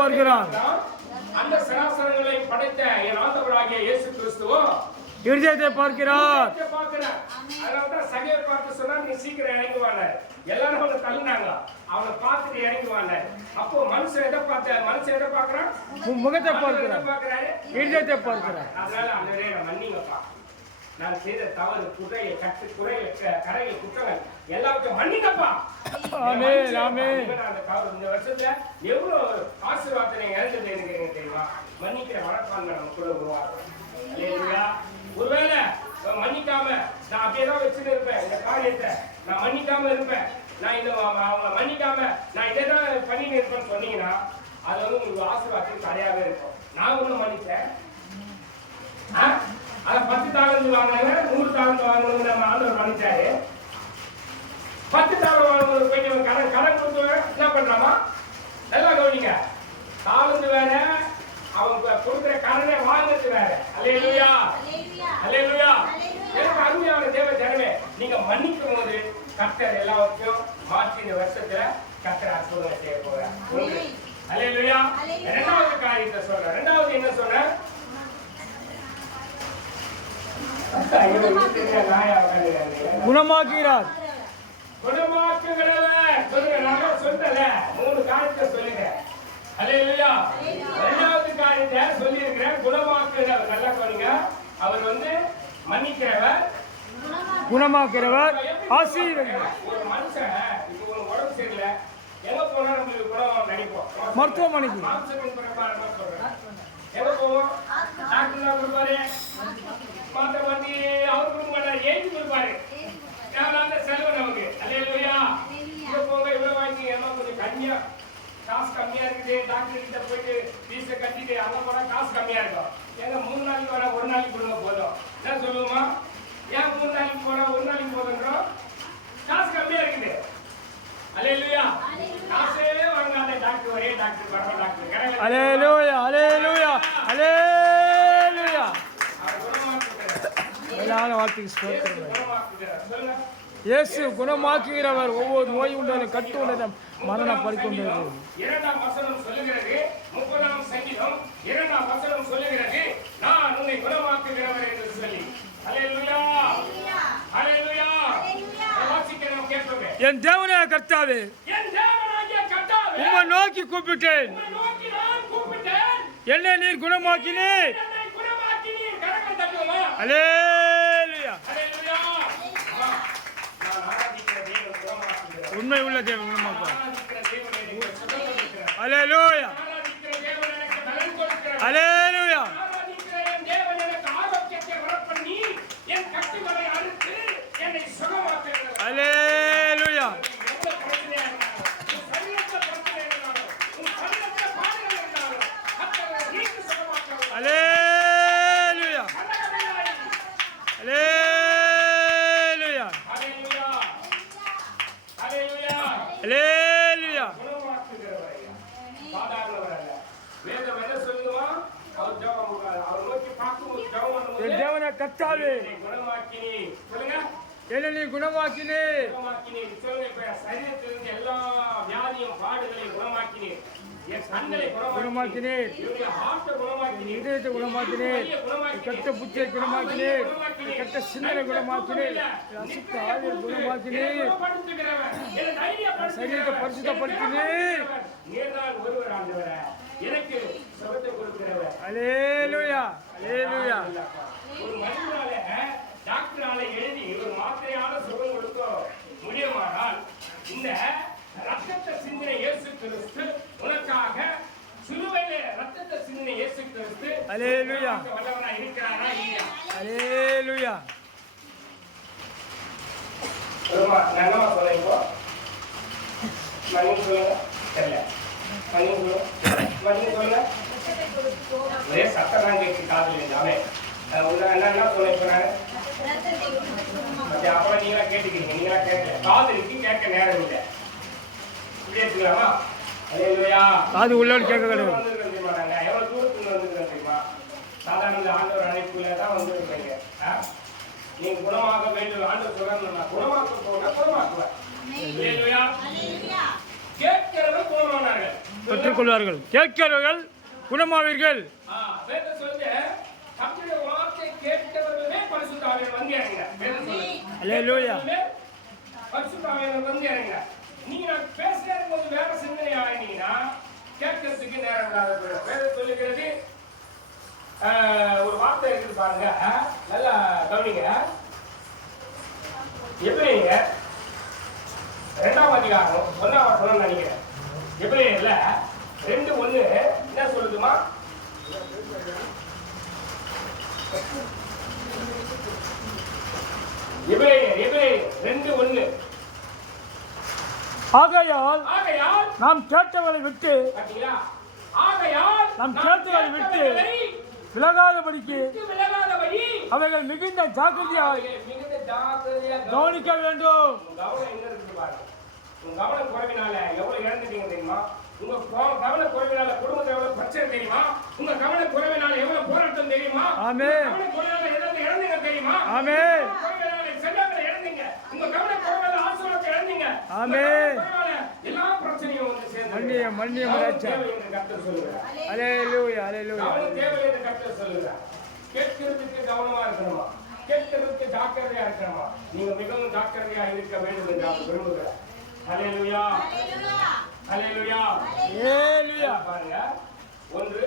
பார்க்கிறார். அந்த சராசரங்களை படைத்த என் ஆண்டவராகிய இயேசு கிறிஸ்துவோ இருதயத்தை பார்க்கிறார். அதனாலதான் சகையை பார்த்து சொன்னா நீ சீக்கிரம் இறங்குவாங்க. எல்லாரும் அவனை தள்ளினாங்க, அவனை பார்த்துட்டு இறங்குவாங்க. அப்போ மனுஷன் எதை பார்க்கிறான்? முகத்தை பார்க்கிறார், இருதயத்தை பார்க்கிறார். அதனால அந்தவரே மன்னிங்கப்பா, நான் செய்த தவறு, குறையை கரையை குற்றங்கள் எல்லாத்தையும் மன்னிங்கப்பா. ஆமென் ஆமென். அந்த தவறு இந்த வருஷத்துல எவ்வளவு ஆசீர்வாதத்தை இழந்து எனக்கு தெரியுமா? மன்னிக்கிற மனப்பான்மை நம்ம கூட உருவாகும். அல்லேலூயா. ஒருவேளை மன்னிக்காம நான் அப்படியேதான் வச்சுட்டு இருப்பேன், இந்த காரியத்தை நான் மன்னிக்காம இருப்பேன், நான் இந்த அவங்க மன்னிக்காம நான் இதைதான் பண்ணிட்டு இருப்பேன்னு சொன்னீங்கன்னா அது வந்து உங்களுக்கு ஆசீர்வாதத்துக்கு தடையாவே இருக்கும். நான் ஒண்ணு மன்னிச்சேன், அதை 10 தாளந்து வாங்கினாங்க, 100 தாளந்து வாங்கணும்னு நம்ம ஆண்டவர் மன்னிச்சாரு. 10 தாளந்து வாங்கணும் போயிட்டு கடன் கொடுத்து என்ன பண்றாமா? நல்லா கவனிங்க, தாளந்து வேற, அவங்க கொடுக்கிற கடனை வாங்குறது வேற. அல்லேலூயா அல்லேலூயா. எனக்கு அருமையான தேவ ஜனமே, நீங்க மன்னிக்கும் போது கர்த்தர் எல்லாவற்றையும் மாற்றி இந்த வருஷத்துல கர்த்தர் அற்புதங்களை செய்ய போறார். அல்லேலூயா. இரண்டாவது காரியத்தை சொல்றேன். இரண்டாவது என்ன சொல்றேன்? குணமாக்குகிறார். குணமாக்குகிறவர் சொல்லுங்க. நான் சொல்லல, 3 காரியத்தை சொல்லுங்க. அல்லேலூயா. இரண்டாவது காரியத்தை சொல்லி இருக்கிறேன், குணமாக்குகிறவர். நல்லா சொல்லுங்க. அவர் வந்து மன்னிக்கிறவர், குணமாக்குகிறவர், ஆசீர்வதிக்கிறவர். ஒரு மனுஷன் இப்போ ஒரு உடம்பு சரியில்லை, எங்க போனா நம்மளுக்கு குணம் நினைப்போம்? மருத்துவமனைக்கு. மாம்சத்தின் பிரகாரமா சொல்றேன். எங்க போவோம்? டாக்டர் தான் கொடுப்பாரு, மாத்திரை பண்ணி அவர் கொடுக்க மாட்டாரு, ஏற்றி கொடுப்பாரு. தேவையான செலவு நமக்கு. அல்லேலூயா. இங்க போங்க, இவ்வளவு வாங்கி எல்லாம் கொஞ்சம் கம்மியா, காசு கம்மியா இருக்குது, டாக்டர் கிட்ட போயிட்டு ஃபீஸை கட்டிட்டு அங்க போனா காசு கம்மியா இருக்கும். ஏங்க 3 நாளைக்கு வர 1 நாளைக்கு கொடுங்க போதும். என்ன சொல்லுவோமா? ஏன் 3 நாளைக்கு போறோம் 1 நாளைக்கு போதுன்றோம்? காசு கம்மியா இருக்குது. அல்லேலூயா. காசே வாங்காத டாக்டர், ஒரே டாக்டர், பரவ டாக்டர். அல்லேலூயா அல்லேலூயா அல்லேலூயா. மேலான வார்த்தைக்கு ஸ்தோத்திரம். இயேசு குணமாக்குகிறவர். ஒவ்வொரு நோய் உண்டாலும் கட்டு உள்ளதும் மரணம் பறிக்கொண்டது. 2ஆம் வசனம் சொல்லுகிறது, 30ஆம் சங்கீதம் 2ஆம் வசனம் சொல்லுகிறது, நான் உன்னை குணமாக்குகிறவர் என்று சொல்லி. அல்லேலூயா அல்லேலூயா. வாசிக்கிறோம், கேட்போமே. என் தேவனே கர்த்தாவே, என் தேவனாகிய கர்த்தாவே, உம்மை நோக்கி கூப்பிட்டேன், உம்மை நோக்கி நான் கூப்பிட்டேன், என்னை நீர் குணமாக்கினீர். என்னை குணமாக்கினீர். கரங்கள் தட்டுவோமா? அல்லேலூயா. அல்லேலூயா. நான் ஆராதிக்கிற தேவன் குணமாக்குகிறார். உண்மை உள்ள தேவன் குணமாக்குவார். ஆராதிக்கிற தேவன் எனக்கு சுகம் கொடுக்கிறார். அல்லேலூயா ஆராதிக்கிற தேவன் எனக்கு பலன் கொடுக்கிறார். அல்லேலூயா. ஆராதிக்கிற என் தேவன் எனக்கு ஆரோக்கியத்தை வரப்பண்ணி என் கட்டுகளை அறுத்து என்னை சுகமாக்குகிறார். அல்லேலூயா. எவ்வளவு பிரச்சனையா இருந்தாலும், உன் சரீரத்துல பிரச்சனை இருந்தாலும், உன் சரீரத்துல பாடுகள் இருந்தாலும் கர்த்தர் நீக்கு சுகமாக்குகிறார். அல்லேலூயா அல்லேலூயா அல்லேலூயா அல்லேலூயா. அல்லேலூயா. குணமாக்குகிறவர் ஐயா, சாதாரணவர் அல்ல. வேதம் என்ன சொல்லுமா? அவர் ஜெபம் அவர் நோக்கி பார்க்கும் ஜெபம் பண்ணும்போது, என் தேவனே கர்த்தாவே, என்னை குணமாக்கினீ. சொல்லுங்க, என்னை நீ குணமாக்கினீர். குணமாக்கினீர். சொல்லுங்க, இப்ப சரீரத்திலிருந்து எல்லா வியாதியும் பாடுகளையும் குணமாக்கினீர். என் கண்களை குணமாக்கினீர். என்னுடைய ஹார்ட்டை குணமாக்கினீர். இதயத்தை குணமாக்கினீர். கெட்ட புத்தியை குணமாக்கினீர். கெட்ட சிந்தனை குணமாக்கினீர். அசுத்த ஆவியை குணமாக்கினீர். குணப்படுத்துகிறவர், என்னை தைரியப்படுத்துகிறவர், சரீரத்தை பரிசுத்தப்படுத்தினீர். நீர்தான் ஒருவர் ஆண்டவரே, எனக்கு சுகத்தை கொடுக்கிறவர். அல்லேலூயா அல்லேலூயா. ஒரு மனிதனால டாக்டரால எழுதி ஒரு மாத்திரையால சுகம் கொடுக்க முடியுமானால், இந்த ரத்தத்தை சிந்தின இயேசு கிறிஸ்து உனக்காக சிலுவையிலே ரத்தத்தை சிந்தின இயேசு கிறிஸ்து அல்லேலூயா வல்லவராய் இருக்கிறாரா இல்லையா? அல்லேலூயா. நல்லவா சொல்ல இப்போ மணி சொல்லுங்க, தெரியல மணி சொல்லுங்க, மணி சொல்லுங்க. ஒரே சத்தம் கேட்டு காதல் இல்லாமே என்ன சொல்ல போறாங்க. அப்புறம் நீங்களா கேட்டுக்கிறீங்க, நீங்களா கேட்கல, காதலுக்கு கேட்க நேரம் இல்லை. இப்படி எடுத்துக்கலாமா? அல்லேலூயா. காது உள்ளோடு கேட்க கிடையாது. வந்துருக்கேன் தெரியுமா? நாங்க எவ்வளவு தூரத்துல வந்துருக்கோம் தெரியுமா? சாதாரண ஆண்டவர் அழைப்புல தான் வந்துருக்கீங்க. நீங்க குணமாக வேண்டும் ஆண்டவர் சொல்றாங்க, குணமாக்க போனா குணமாக்குவேன். அல்லேலூயா. கேட்கிறவங்க குணமானார்கள். பெற்றுக்கொள்வார்கள். கேட்கிறவர்கள் குணமாவீர்கள். வேதம் சொல்லுது கர்த்தருடைய வார்த்தை கேட்கிறவர்களே பரிசுத்த ஆவியானவர் வந்து இறங்குகிறார். வேதம் சொல்லுது. அல்லேலூயா. பரிசுத்த ஆவியானவர் வந்து இறங்குகிறார். நீங்க நான் பேசுறது கொஞ்சம் வேற சிந்தனை ஆயினீங்கன்னா கேட்கறதுக்கு நேரம் இல்லாத போயிடும். வேதம் சொல்லுகிறது ஒரு வார்த்தை இருக்குது பாருங்க, நல்லா கவனிங்க. எபிரேயர் 2ஆம் அதிகாரம் 1ஆம் வசனம் நினைக்கிறேன். எபிரேயர்ல 2:1 என்ன சொல்லுதுமா? எபிரேயர் 2:1 ஆகையால் நாம் கேட்டவரை விட்டு நாம் கேட்டவரை விட்டு விலகாதபடிக்கு அவைகள் மிகுந்த ஜாக்கிரதையாக கவனிக்க வேண்டும். கவன குறைவினால எவ்வளவு இழந்துட்டீங்க தெரியுமா? உங்க கவன குறைவினால குடும்பத்துல எவ்வளவு பிரச்சனை தெரியுமா? உங்க கவன குறைவினால எவ்வளவு போராட்டம் தெரியுமா? ஆமென். கவன குறைவினால எதாவது இழந்தீங்க தெரியுமா? ஆமென். குறைவினால செல்வங்களை இழந்தீங்க. உங்க கவன குறைவினால ஆசீர்வாதத்தை இழந்தீங்க. ஆமென். எல்லா பிரச்சனையும் வந்து சேர்ந்து மன்னியம் ராஜா. கர்த்தர் சொல்லுகிறார். அல்லேலூயா அல்லேலூயா. கவனம் தேவை என்று கர்த்தர் சொல்லுகிறார். கேட்கிறதுக்கு கவனமா இருக்கணுமா? கேட்கிறதுக்கு ஜாக்கிரதையா இருக்கணுமா? நீங்க மிகவும் ஜாக்கிரதையா இருக்க வேண்டும் என்று அவர் விரும்புகிறார். அல்லேலூயா அல்லேலூயா அல்லேலூயா. அல்லேலூயா. பாருங்க, 1